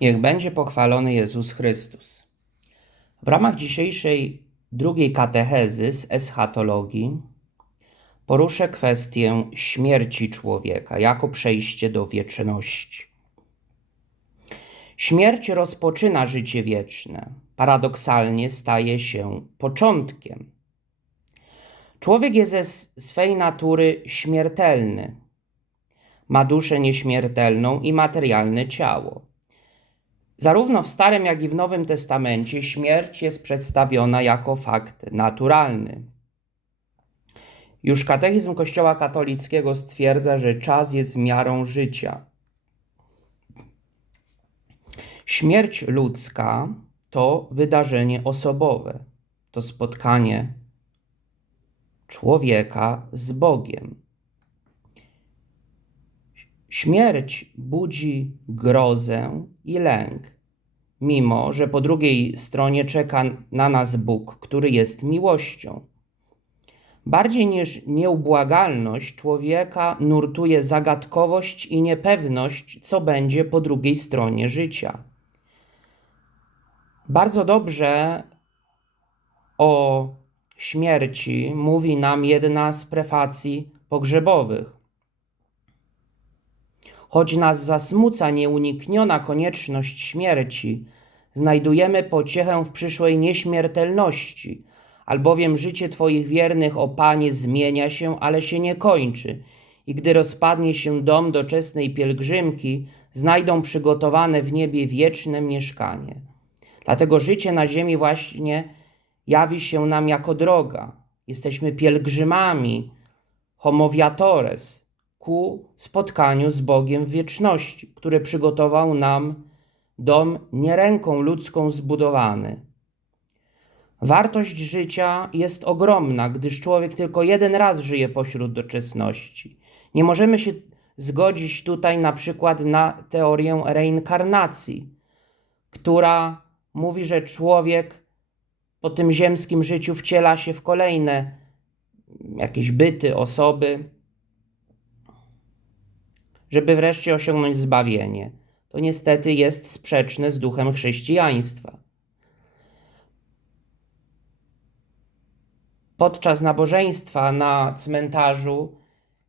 Niech będzie pochwalony Jezus Chrystus. W ramach dzisiejszej drugiej katechezy z eschatologii poruszę kwestię śmierci człowieka jako przejście do wieczności. Śmierć rozpoczyna życie wieczne, paradoksalnie staje się początkiem. Człowiek jest ze swej natury śmiertelny. Ma duszę nieśmiertelną i materialne ciało. Zarówno w Starym, jak i w Nowym Testamencie śmierć jest przedstawiona jako fakt naturalny. Już katechizm Kościoła katolickiego stwierdza, że czas jest miarą życia. Śmierć ludzka to wydarzenie osobowe, to spotkanie człowieka z Bogiem. Śmierć budzi grozę i lęk, mimo że po drugiej stronie czeka na nas Bóg, który jest miłością. Bardziej niż nieubłagalność człowieka nurtuje zagadkowość i niepewność, co będzie po drugiej stronie życia. Bardzo dobrze o śmierci mówi nam jedna z prefacji pogrzebowych. Choć nas zasmuca nieunikniona konieczność śmierci, znajdujemy pociechę w przyszłej nieśmiertelności, albowiem życie Twoich wiernych, o Panie, zmienia się, ale się nie kończy. I gdy rozpadnie się dom doczesnej pielgrzymki, znajdą przygotowane w niebie wieczne mieszkanie. Dlatego życie na ziemi właśnie jawi się nam jako droga. Jesteśmy pielgrzymami, homowiatores, ku spotkaniu z Bogiem w wieczności, który przygotował nam dom nie ręką ludzką zbudowany. Wartość życia jest ogromna, gdyż człowiek tylko jeden raz żyje pośród doczesności. Nie możemy się zgodzić tutaj na przykład na teorię reinkarnacji, która mówi, że człowiek po tym ziemskim życiu wciela się w kolejne jakieś byty, osoby, żeby wreszcie osiągnąć zbawienie. To niestety jest sprzeczne z duchem chrześcijaństwa. Podczas nabożeństwa na cmentarzu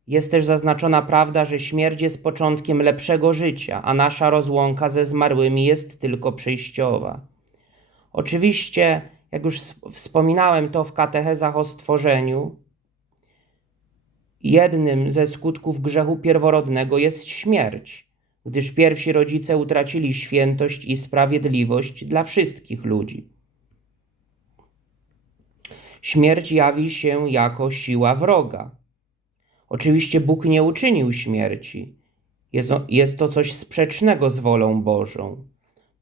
jest też zaznaczona prawda, że śmierć jest początkiem lepszego życia, a nasza rozłąka ze zmarłymi jest tylko przejściowa. Oczywiście, jak już wspominałem to w katechezach o stworzeniu, jednym ze skutków grzechu pierworodnego jest śmierć, gdyż pierwsi rodzice utracili świętość i sprawiedliwość dla wszystkich ludzi. Śmierć jawi się jako siła wroga. Oczywiście Bóg nie uczynił śmierci. Jest, jest to coś sprzecznego z wolą Bożą.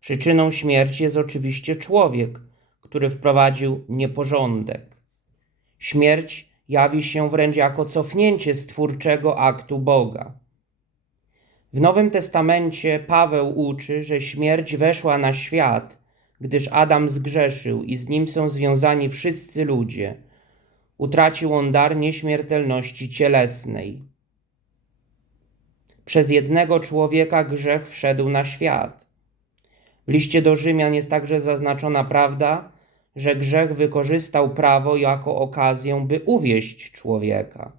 Przyczyną śmierci jest oczywiście człowiek, który wprowadził nieporządek. Śmierć jawi się wręcz jako cofnięcie stwórczego aktu Boga. W Nowym Testamencie Paweł uczy, że śmierć weszła na świat, gdyż Adam zgrzeszył i z nim są związani wszyscy ludzie. Utracił on dar nieśmiertelności cielesnej. Przez jednego człowieka grzech wszedł na świat. W liście do Rzymian jest także zaznaczona prawda, że grzech wykorzystał prawo jako okazję, by uwieść człowieka.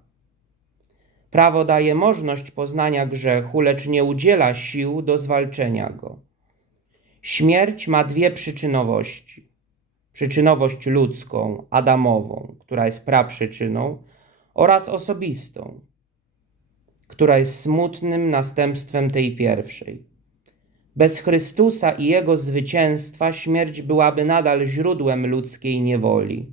Prawo daje możliwość poznania grzechu, lecz nie udziela sił do zwalczenia go. Śmierć ma dwie przyczynowości. Przyczynowość ludzką, adamową, która jest praprzyczyną, oraz osobistą, która jest smutnym następstwem tej pierwszej. Bez Chrystusa i Jego zwycięstwa śmierć byłaby nadal źródłem ludzkiej niewoli.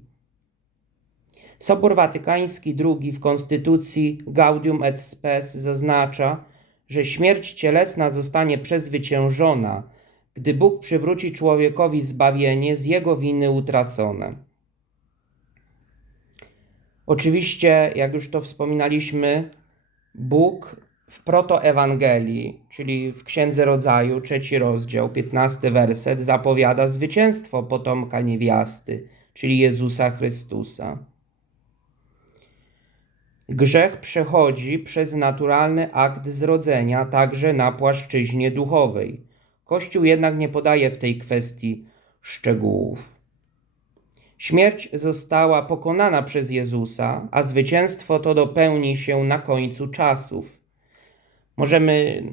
Sobór Watykański II w Konstytucji Gaudium et Spes zaznacza, że śmierć cielesna zostanie przezwyciężona, gdy Bóg przywróci człowiekowi zbawienie z jego winy utracone. Oczywiście, jak już to wspominaliśmy, Bóg w protoewangelii, czyli w Księdze Rodzaju, trzeci rozdział, piętnasty werset, zapowiada zwycięstwo potomka niewiasty, czyli Jezusa Chrystusa. Grzech przechodzi przez naturalny akt zrodzenia także na płaszczyźnie duchowej, Kościół jednak nie podaje w tej kwestii szczegółów. Śmierć została pokonana przez Jezusa, a zwycięstwo to dopełni się na końcu czasów. Możemy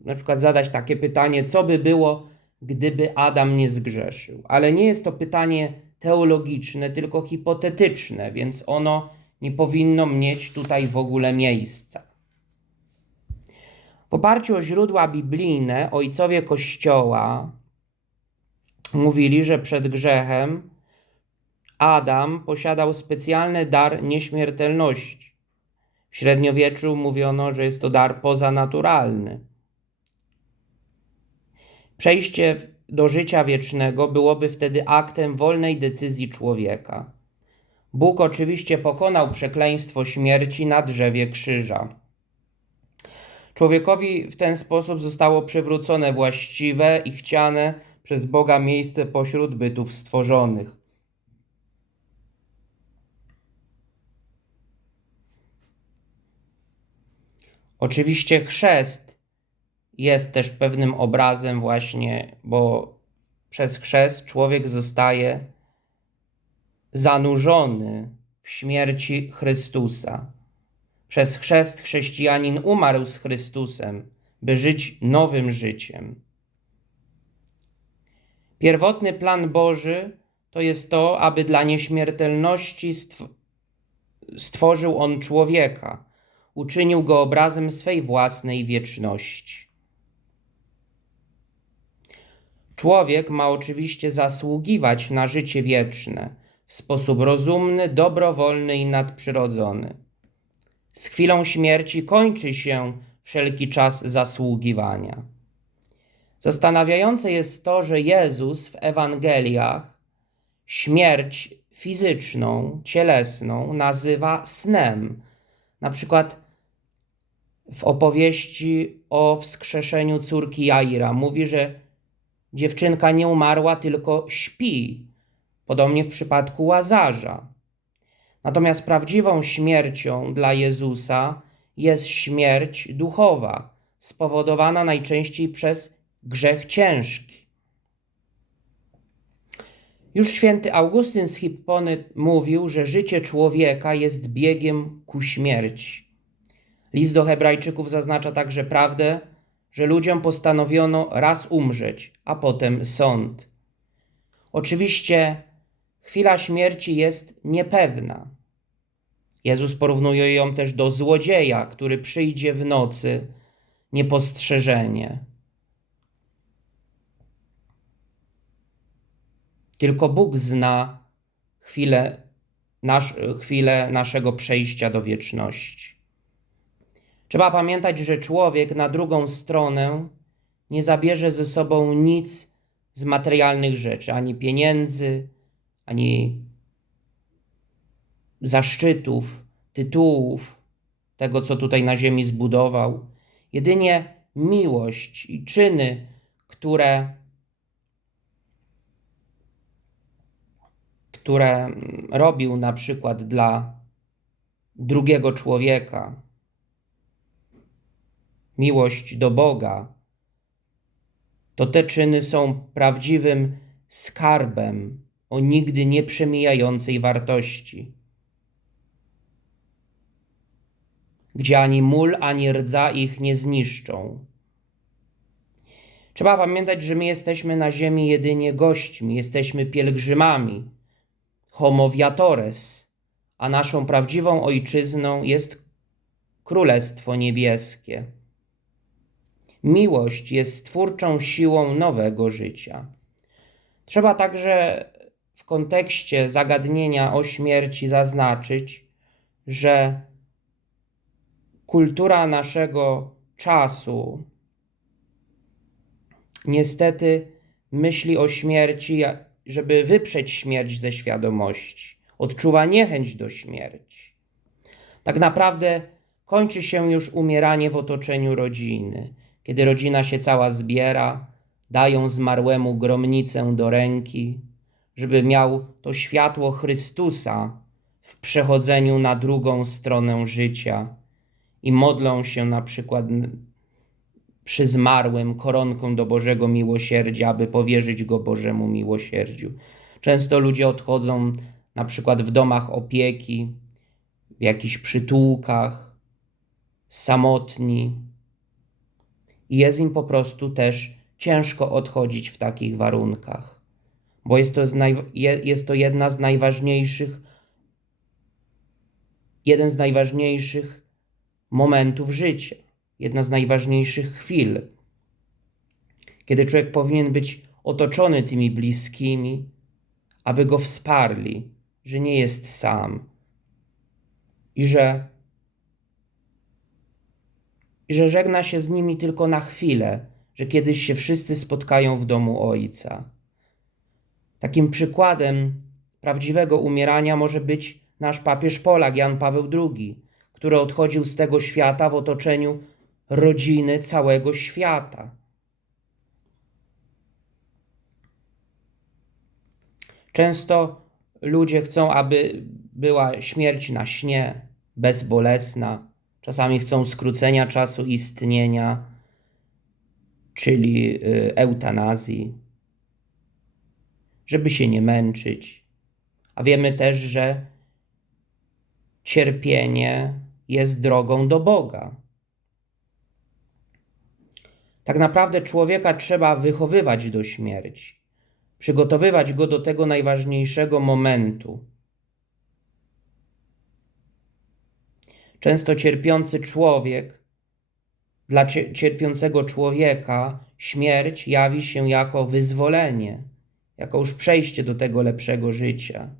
na przykład zadać takie pytanie, co by było, gdyby Adam nie zgrzeszył. Ale nie jest to pytanie teologiczne, tylko hipotetyczne, więc ono nie powinno mieć tutaj w ogóle miejsca. W oparciu o źródła biblijne, ojcowie Kościoła mówili, że przed grzechem Adam posiadał specjalny dar nieśmiertelności. W średniowieczu mówiono, że jest to dar pozanaturalny. Przejście do życia wiecznego byłoby wtedy aktem wolnej decyzji człowieka. Bóg oczywiście pokonał przekleństwo śmierci na drzewie krzyża. Człowiekowi w ten sposób zostało przywrócone właściwe i chciane przez Boga miejsce pośród bytów stworzonych. Oczywiście chrzest jest też pewnym obrazem właśnie, bo przez chrzest człowiek zostaje zanurzony w śmierci Chrystusa. Przez chrzest chrześcijanin umarł z Chrystusem, by żyć nowym życiem. Pierwotny plan Boży to jest to, aby dla nieśmiertelności stworzył on człowieka, uczynił go obrazem swej własnej wieczności. Człowiek ma oczywiście zasługiwać na życie wieczne w sposób rozumny, dobrowolny i nadprzyrodzony. Z chwilą śmierci kończy się wszelki czas zasługiwania. Zastanawiające jest to, że Jezus w Ewangeliach śmierć fizyczną, cielesną nazywa snem. Na przykład w opowieści o wskrzeszeniu córki Jaira mówi, że dziewczynka nie umarła, tylko śpi. Podobnie w przypadku Łazarza. Natomiast prawdziwą śmiercią dla Jezusa jest śmierć duchowa, spowodowana najczęściej przez grzech ciężki. Już święty Augustyn z Hippony mówił, że życie człowieka jest biegiem ku śmierci. List do Hebrajczyków zaznacza także prawdę, że ludziom postanowiono raz umrzeć, a potem sąd. Oczywiście chwila śmierci jest niepewna. Jezus porównuje ją też do złodzieja, który przyjdzie w nocy niepostrzeżenie. Tylko Bóg zna chwilę, nasz, chwilę naszego przejścia do wieczności. Trzeba pamiętać, że człowiek na drugą stronę nie zabierze ze sobą nic z materialnych rzeczy, ani pieniędzy, ani zaszczytów, tytułów, tego, co tutaj na ziemi zbudował. Jedynie miłość i czyny, które, które robił na przykład dla drugiego człowieka, miłość do Boga, to te czyny są prawdziwym skarbem o nigdy nie przemijającej wartości. Gdzie ani mól, ani rdza ich nie zniszczą. Trzeba pamiętać, że my jesteśmy na ziemi jedynie gośćmi, jesteśmy pielgrzymami, homo viatores, a naszą prawdziwą ojczyzną jest Królestwo Niebieskie. Miłość jest twórczą siłą nowego życia. Trzeba także w kontekście zagadnienia o śmierci zaznaczyć, że kultura naszego czasu niestety myśli o śmierci, żeby wyprzeć śmierć ze świadomości. Odczuwa niechęć do śmierci. Tak naprawdę kończy się już umieranie w otoczeniu rodziny kiedy rodzina się cała zbiera, dają zmarłemu gromnicę do ręki, żeby miał to światło Chrystusa w przechodzeniu na drugą stronę życia i modlą się na przykład przy zmarłym koronką do Bożego miłosierdzia, aby powierzyć go Bożemu miłosierdziu. Często ludzie odchodzą na przykład w domach opieki, w jakichś przytułkach, samotni. I jest im po prostu też ciężko odchodzić w takich warunkach, bo jest to, jest to jedna z najważniejszych, jeden z najważniejszych momentów życia, jedna z najważniejszych chwil, kiedy człowiek powinien być otoczony tymi bliskimi, aby go wsparli, że nie jest sam i że, że żegna się z nimi tylko na chwilę, że kiedyś się wszyscy spotkają w domu Ojca. Takim przykładem prawdziwego umierania może być nasz papież Polak Jan Paweł II, który odchodził z tego świata w otoczeniu rodziny całego świata. Często ludzie chcą, aby była śmierć na śnie, bezbolesna. Czasami chcą skrócenia czasu istnienia, czyli y, eutanazji, żeby się nie męczyć. A wiemy też, że cierpienie jest drogą do Boga. Tak naprawdę człowieka trzeba wychowywać do śmierci, przygotowywać go do tego najważniejszego momentu. Często cierpiący człowiek, dla cierpiącego człowieka śmierć jawi się jako wyzwolenie, jako już przejście do tego lepszego życia.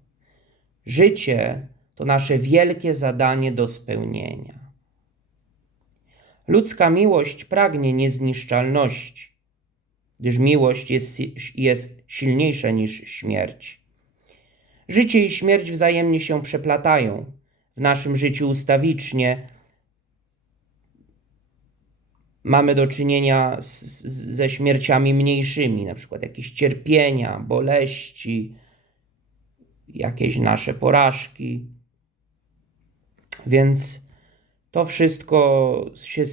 Życie to nasze wielkie zadanie do spełnienia. Ludzka miłość pragnie niezniszczalności, gdyż miłość jest, jest silniejsza niż śmierć. Życie i śmierć wzajemnie się przeplatają. W naszym życiu ustawicznie mamy do czynienia z, ze śmierciami mniejszymi, na przykład jakieś cierpienia, boleści, jakieś nasze porażki. Więc to wszystko się,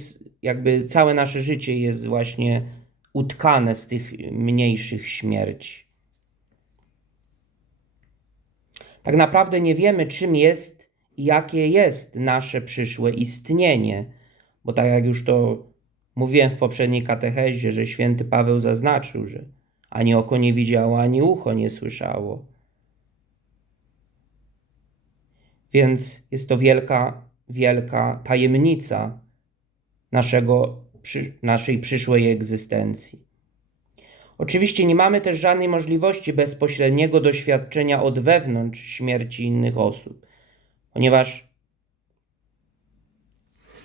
jakby całe nasze życie jest właśnie utkane z tych mniejszych śmierci. Tak naprawdę nie wiemy, czym jest jakie jest nasze przyszłe istnienie, bo tak jak już to mówiłem w poprzedniej katechezie, że święty Paweł zaznaczył, że ani oko nie widziało, ani ucho nie słyszało. Więc jest to wielka wielka tajemnica naszego, przy, naszej przyszłej egzystencji. Oczywiście nie mamy też żadnej możliwości bezpośredniego doświadczenia od wewnątrz śmierci innych osób, ponieważ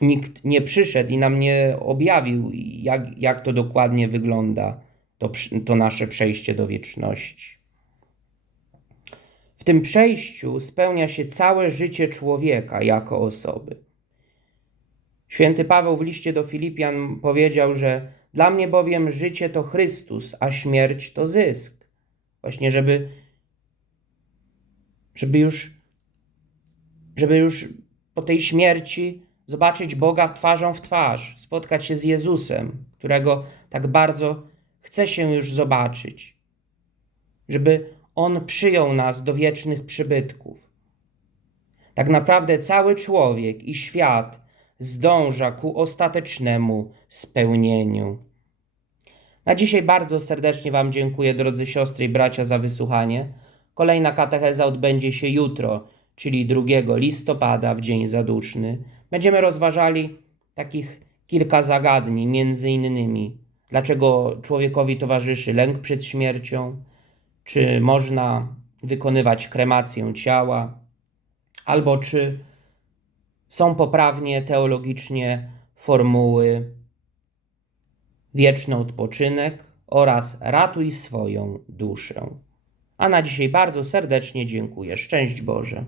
nikt nie przyszedł i nam nie objawił, jak, jak to dokładnie wygląda, to, to nasze przejście do wieczności. W tym przejściu spełnia się całe życie człowieka jako osoby. Święty Paweł w liście do Filipian powiedział, że dla mnie bowiem życie to Chrystus, a śmierć to zysk. Właśnie, żeby, żeby już, żeby już po tej śmierci zobaczyć Boga twarzą w twarz, spotkać się z Jezusem, którego tak bardzo chce się już zobaczyć. Żeby on przyjął nas do wiecznych przybytków. Tak naprawdę cały człowiek i świat zdąża ku ostatecznemu spełnieniu. Na dzisiaj bardzo serdecznie Wam dziękuję, drodzy siostry i bracia, za wysłuchanie. Kolejna katecheza odbędzie się jutro, czyli 2 listopada, w Dzień Zaduszny. Będziemy rozważali takich kilka zagadnień, między innymi dlaczego człowiekowi towarzyszy lęk przed śmiercią, czy można wykonywać kremację ciała, albo czy są poprawnie teologicznie formuły wieczny odpoczynek oraz ratuj swoją duszę. A na dzisiaj bardzo serdecznie dziękuję. Szczęść Boże.